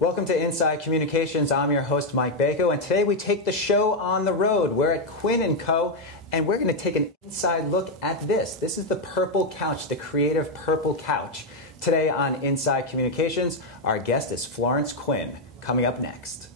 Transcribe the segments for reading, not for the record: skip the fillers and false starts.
Welcome to Inside Communications. I'm your host, Mike Bako, and today we take the show on the road. We're at Quinn Co, and we're going to take an inside look at this. This is the purple couch, the creative purple couch. Today on Inside Communications, our guest is Florence Quinn. Coming up next.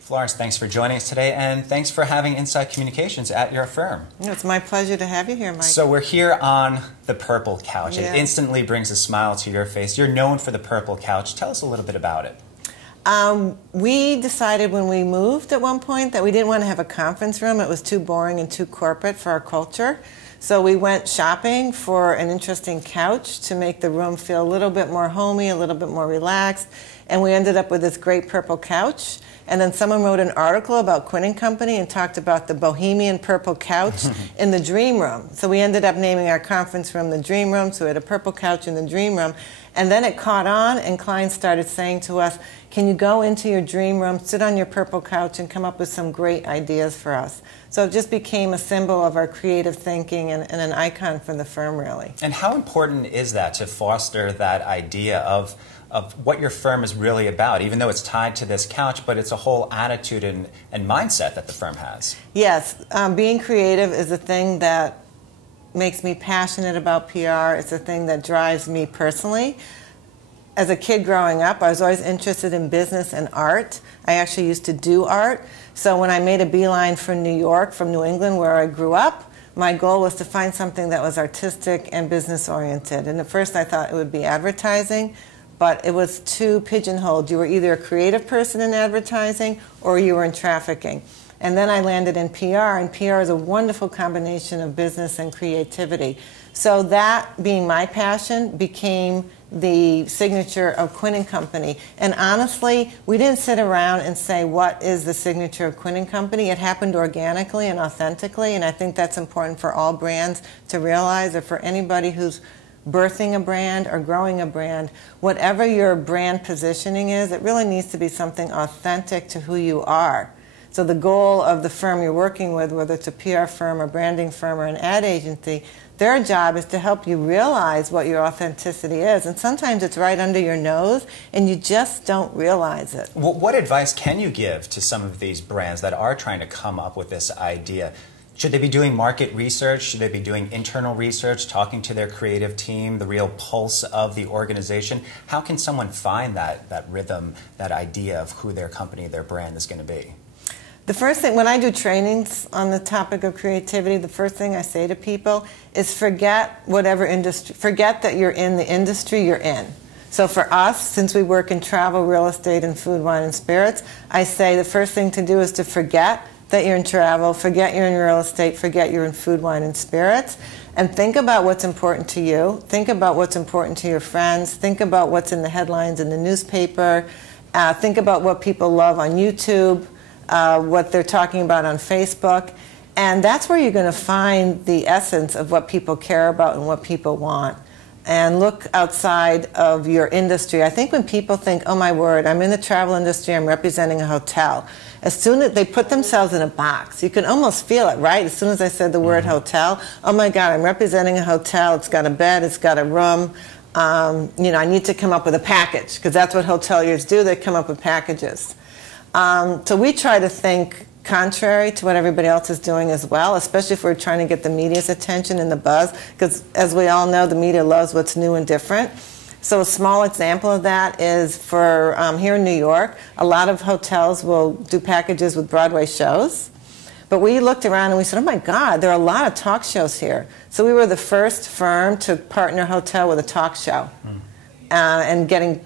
Florence, thanks for joining us today, and thanks for having Inside Communications at your firm. It's my pleasure to have you here, Mike. So we're here on the purple couch. Yeah. It instantly brings a smile to your face. You're known for the purple couch. Tell us a little bit about it. We decided when we moved at one point that we didn't want to have a conference room. It was too boring and too corporate for our culture. So we went shopping for an interesting couch to make the room feel a little bit more homey, a little bit more relaxed. And we ended up with this great purple couch. And then someone wrote an article about Quinn Company and talked about the bohemian purple couch in the dream room. So we ended up naming our conference room the dream room. So we had a purple couch in the dream room. And then it caught on, and clients started saying to us, can you go into your dream room, sit on your purple couch, and come up with some great ideas for us? So it just became a symbol of our creative thinking and an icon for the firm, really. And how important is that to foster that idea of what your firm is really about, even though it's tied to this couch, but it's a whole attitude and mindset that the firm has? Yes, being creative is a thing that makes me passionate about PR. It's a thing that drives me personally. As a kid growing up, I was always interested in business and art. I actually used to do art. So when I made a beeline for New York, from New England, where I grew up, my goal was to find something that was artistic and business-oriented. And at first I thought it would be advertising, but it was too pigeonholed. You were either a creative person in advertising or you were in trafficking. And then I landed in PR, and PR is a wonderful combination of business and creativity. So that, being my passion, became the signature of Quinn Company. And honestly, we didn't sit around and say, what is the signature of Quinn Company? It happened organically and authentically, and I think that's important for all brands to realize, or for anybody who's birthing a brand or growing a brand. Whatever your brand positioning is, it really needs to be something authentic to who you are. So the goal of the firm you're working with, whether it's a PR firm, a branding firm, or an ad agency, their job is to help you realize what your authenticity is. And sometimes it's right under your nose, and you just don't realize it. What advice can you give to some of these brands that are trying to come up with this idea? Should they be doing market research? Should they be doing internal research, talking to their creative team, the real pulse of the organization? How can someone find that rhythm, that idea of who their company, their brand is going to be? The first thing, when I do trainings on the topic of creativity, the first thing I say to people is forget whatever industry, forget that you're in the industry you're in. So for us, since we work in travel, real estate, and food, wine, and spirits, I say the first thing to do is to forget that you're in travel, forget you're in real estate, forget you're in food, wine, and spirits, and think about what's important to you. Think about what's important to your friends. Think about what's in the headlines in the newspaper. Think about what people love on YouTube, what they're talking about on Facebook. And that's where you're going to find the essence of what people care about and what people want. And look outside of your industry. I think when people think, oh my word, I'm in the travel industry, I'm representing a hotel, as soon as they put themselves in a box, you can almost feel it, right? As soon as I said the word hotel, oh my God, I'm representing a hotel, it's got a bed, it's got a room, you know, I need to come up with a package, because that's what hoteliers do, they come up with packages. So we try to think contrary to what everybody else is doing as well, especially if we're trying to get the media's attention and the buzz, because as we all know, the media loves what's new and different. So a small example of that is for here in New York, a lot of hotels will do packages with Broadway shows. But we looked around and we said, oh my God, there are a lot of talk shows here. So we were the first firm to partner a hotel with a talk show and getting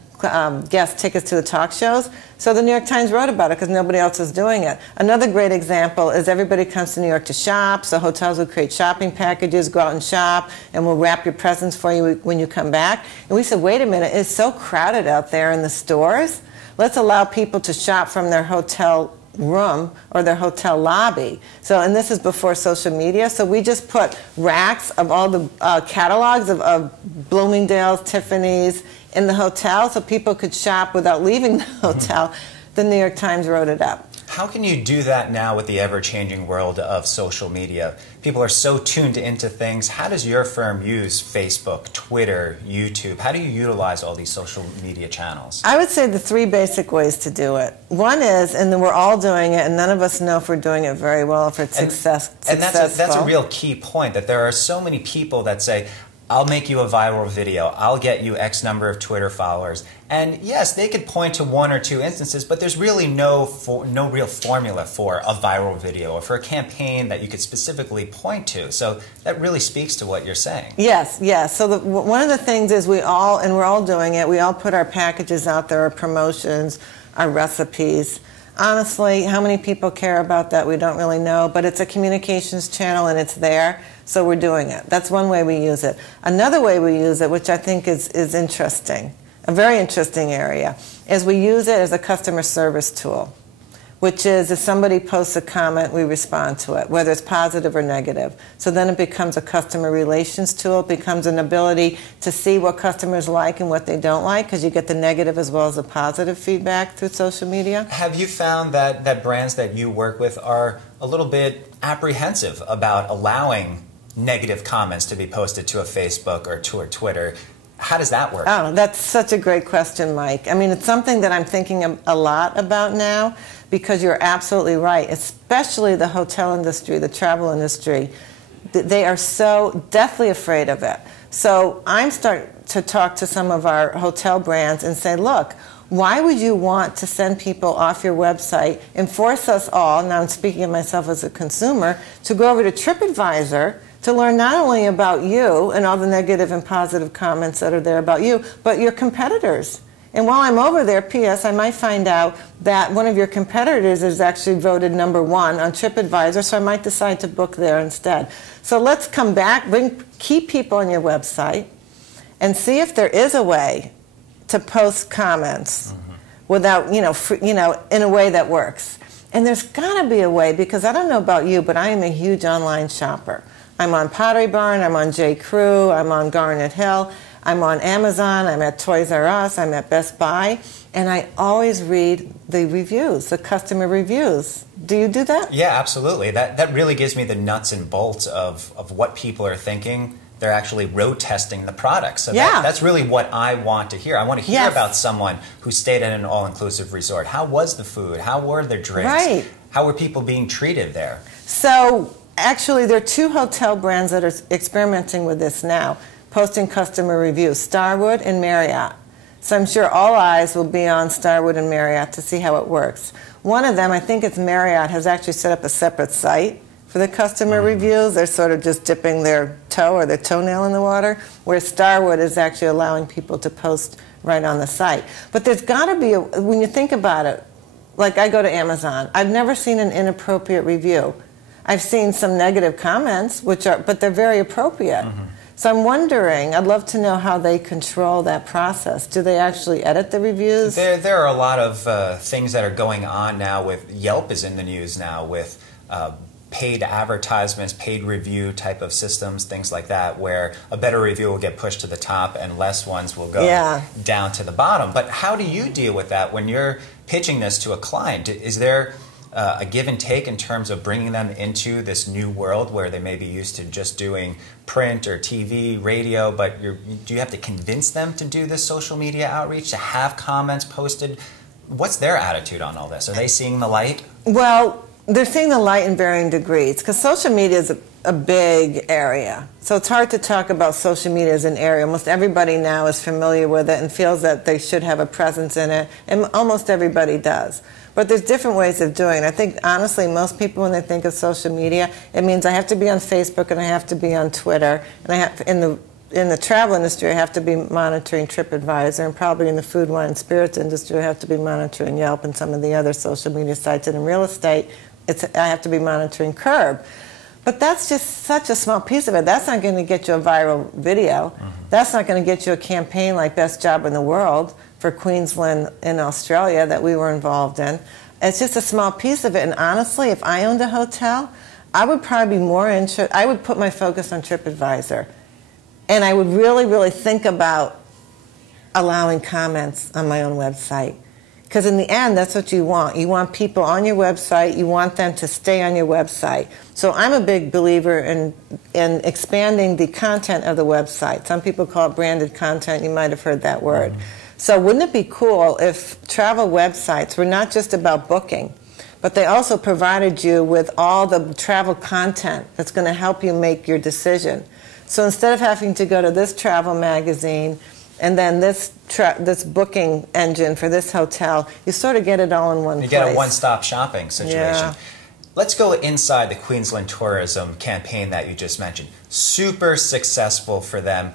guest tickets to the talk shows. So the New York Times wrote about it because nobody else is doing it. Another great example is everybody comes to New York to shop, so hotels will create shopping packages, go out and shop, and we'll wrap your presents for you when you come back. And we said, wait a minute, it's so crowded out there in the stores. Let's allow people to shop from their hotel room or their hotel lobby. So, and this is before social media, so we just put racks of all the catalogs of Bloomingdale's, Tiffany's in the hotel so people could shop without leaving the hotel. The New York Times wrote it up. How can you do that now with the ever-changing world of social media? People are so tuned into things. How does your firm use Facebook, Twitter, YouTube? How do you utilize all these social media channels? I would say the three basic ways to do it. One is, and then we're all doing it, and none of us know if we're doing it very well, if it's successful. And that's a real key point, that there are so many people that say, I'll make you a viral video, I'll get you X number of Twitter followers. And yes, they could point to one or two instances, but there's really no real formula for a viral video or for a campaign that you could specifically point to. So that really speaks to what you're saying. Yes, yes. So one of the things is we're all doing it, we all put our packages out there, our promotions, our recipes. Honestly, how many people care about that, we don't really know, but it's a communications channel and it's there, so we're doing it. That's one way we use it. Another way we use it, which I think is interesting, a very interesting area, is we use it as a customer service tool, which is if somebody posts a comment, we respond to it, whether it's positive or negative. So then it becomes a customer relations tool. It becomes an ability to see what customers like and what they don't like, because you get the negative as well as the positive feedback through social media. Have you found that brands that you work with are a little bit apprehensive about allowing negative comments to be posted to a Facebook or to a Twitter? How does that work? Oh, that's such a great question, Mike. I mean, it's something that I'm thinking a lot about now, because you're absolutely right, especially the hotel industry, the travel industry. They are so deathly afraid of it. So I'm starting to talk to some of our hotel brands and say, look, why would you want to send people off your website and force us all, now I'm speaking of myself as a consumer, to go over to TripAdvisor to learn not only about you and all the negative and positive comments that are there about you, but your competitors. And while I'm over there, P.S., I might find out that one of your competitors is actually voted #1 on TripAdvisor, so I might decide to book there instead. So let's come back, keep people on your website, and see if there is a way to post comments without, in a way that works. And there's got to be a way, because I don't know about you, but I am a huge online shopper. I'm on Pottery Barn, I'm on J.Crew, I'm on Garnet Hill, I'm on Amazon, I'm at Toys R Us, I'm at Best Buy, and I always read the reviews, the customer reviews. Do you do that? Yeah, absolutely. That really gives me the nuts and bolts of what people are thinking. They're actually road testing the product. So that's really what I want to hear. I want to hear about someone who stayed at an all-inclusive resort. How was the food? How were the drinks? Right. How were people being treated there? So actually, there are two hotel brands that are experimenting with this now, posting customer reviews, Starwood and Marriott. So I'm sure all eyes will be on Starwood and Marriott to see how it works. One of them, I think it's Marriott, has actually set up a separate site for the customer reviews. They're sort of just dipping their toe or their toenail in the water, where Starwood is actually allowing people to post right on the site. But there's got to be, when you think about it, like I go to Amazon, I've never seen an inappropriate review. I've seen some negative comments, but they're very appropriate. So I'm wondering, I'd love to know how they control that process. Do they actually edit the reviews? There are a lot of things that are going on now with Yelp is in the news now with paid advertisements, paid review type of systems, things like that, where a better review will get pushed to the top and less ones will go down to the bottom. But how do you deal with that when you're pitching this to a client? Is there a give and take in terms of bringing them into this new world where they may be used to just doing print or TV, radio, but do you have to convince them to do this social media outreach, to have comments posted? What's their attitude on all this? Are they seeing the light? Well, they're seeing the light in varying degrees, because social media is a big area. So it's hard to talk about social media as an area. Almost everybody now is familiar with it and feels that they should have a presence in it, and almost everybody does. But there's different ways of doing it. I think, honestly, most people, when they think of social media, it means I have to be on Facebook and I have to be on Twitter. And I have, in the travel industry, I have to be monitoring TripAdvisor, and probably in the food, wine, and spirits industry, I have to be monitoring Yelp and some of the other social media sites. And in real estate, I have to be monitoring Curb. But that's just such a small piece of it. That's not going to get you a viral video. That's not going to get you a campaign like Best Job in the World for Queensland in Australia that we were involved in. It's just a small piece of it. And honestly, if I owned a hotel, I would probably be more interested. I would put my focus on TripAdvisor. And I would really, really think about allowing comments on my own website. Because in the end, that's what you want. You want people on your website. You want them to stay on your website. So I'm a big believer in expanding the content of the website. Some people call it branded content. You might have heard that word. So wouldn't it be cool if travel websites were not just about booking, but they also provided you with all the travel content that's going to help you make your decision. So instead of having to go to this travel magazine and then this booking engine for this hotel, you sort of get it all in one place. You get a one-stop shopping situation. Yeah. Let's go inside the Queensland tourism campaign that you just mentioned. Super successful for them.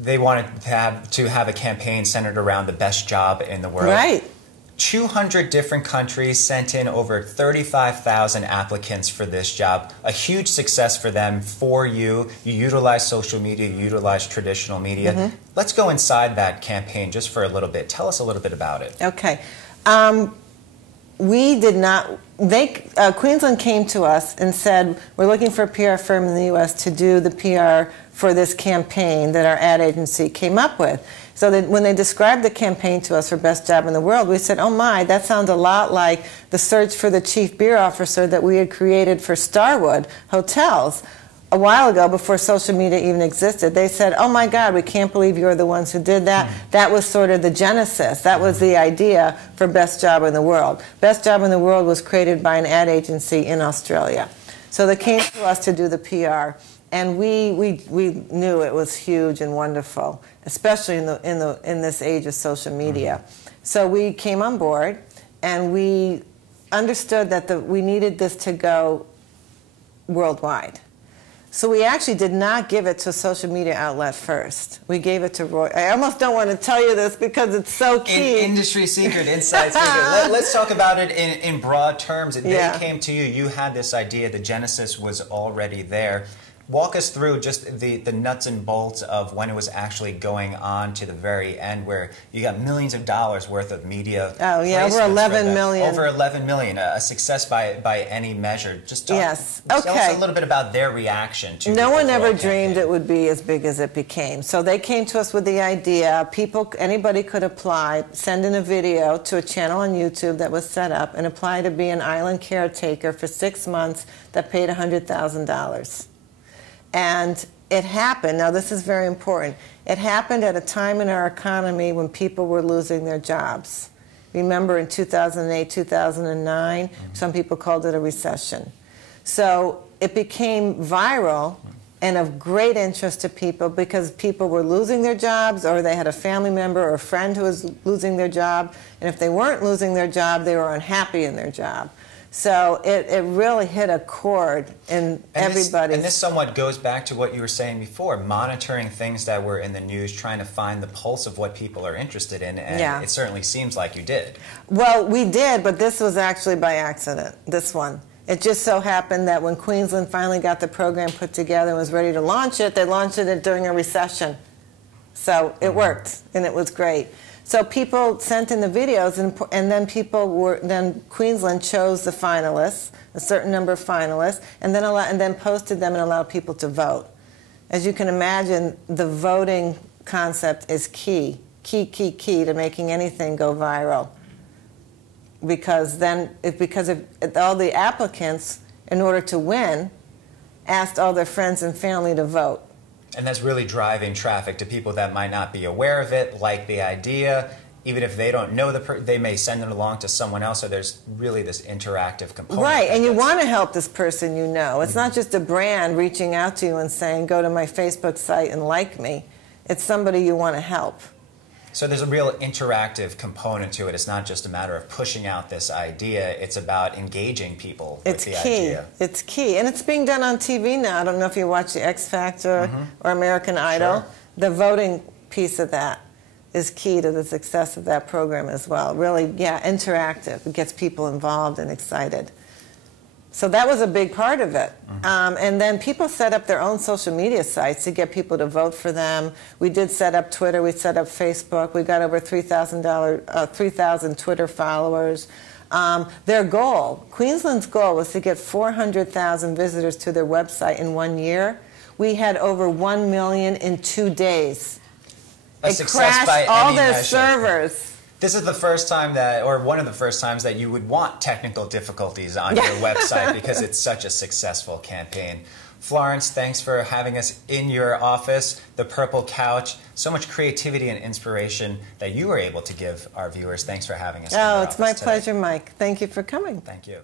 They wanted to have a campaign centered around the best job in the world. Right. 200 different countries sent in over 35,000 applicants for this job. A huge success for them, for you. You utilize social media, you utilize traditional media. Let's go inside that campaign just for a little bit. Tell us a little bit about it. Okay. We did not, Queensland came to us and said, we're looking for a PR firm in the U.S. to do the PR for this campaign that our ad agency came up with. So that when they described the campaign to us for Best Job in the World, we said, oh my, that sounds a lot like the search for the chief beer officer that we had created for Starwood Hotels a while ago before social media even existed. They said, oh my God, we can't believe you're the ones who did that. That was sort of the genesis. That was the idea for Best Job in the World. Best Job in the World was created by an ad agency in Australia. So they came to us to do the PR. And we knew it was huge and wonderful, especially in this age of social media. So we came on board, and we understood that we needed this to go worldwide. So we actually did not give it to a social media outlet first. We gave it to Roy. I almost don't want to tell you this because it's so key. Industry secret, inside secret. Let's talk about it in broad terms. They came to you. You had this idea. The genesis was already there. Walk us through just the nuts and bolts of when it was actually going on to the very end, where you got millions of dollars worth of media. Oh yeah, over 11 million. Over 11 million, a success by any measure. Just tell us a little bit about their reaction to. No one ever dreamed it would be as big as it became. So they came to us with the idea. Anybody could apply, send in a video to a channel on YouTube that was set up, and apply to be an island caretaker for 6 months that paid $100,000. And it happened, now this is very important, it happened at a time in our economy when people were losing their jobs. Remember in 2008, 2009, some people called it a recession. So it became viral and of great interest to people because people were losing their jobs, or they had a family member or a friend who was losing their job, and if they weren't losing their job, they were unhappy in their job. So it really hit a chord in everybody. And this somewhat goes back to what you were saying before, monitoring things that were in the news, trying to find the pulse of what people are interested in, and it certainly seems like you did. Well, we did, but this was actually by accident, this one. It just so happened that when Queensland finally got the program put together and was ready to launch it, they launched it during a recession. So it worked, and it was great. So people sent in the videos, and then Queensland chose the finalists, a certain number of finalists, and then posted them and allowed people to vote. As you can imagine, the voting concept is key to making anything go viral. Because all the applicants, in order to win, asked all their friends and family to vote. And that's really driving traffic to people that might not be aware of it, like the idea. Even if they don't know they may send it along to someone else. So there's really this interactive component. Right, and you want to help this person you know. It's not just a brand reaching out to you and saying, go to my Facebook site and like me. It's somebody you want to help. So there's a real interactive component to it. It's not just a matter of pushing out this idea. It's about engaging people with the idea. It's key. And it's being done on TV now. I don't know if you watch the X Factor or American Idol. Sure. The voting piece of that is key to the success of that program as well. Really, interactive. It gets people involved and excited. So that was a big part of it. And then people set up their own social media sites to get people to vote for them. We did set up Twitter. We set up Facebook. We got over 3,000 Twitter followers. Their goal, Queensland's goal, was to get 400,000 visitors to their website in 1 year. We had over 1 million in 2 days. It crashed all their servers. This is the first time that, or one of the first times that you would want technical difficulties on your website because it's such a successful campaign. Florence, thanks for having us in your office, the purple couch, so much creativity and inspiration that you were able to give our viewers. Thanks for having us in your office it's my today. pleasure, Mike. Thank you for coming. Thank you.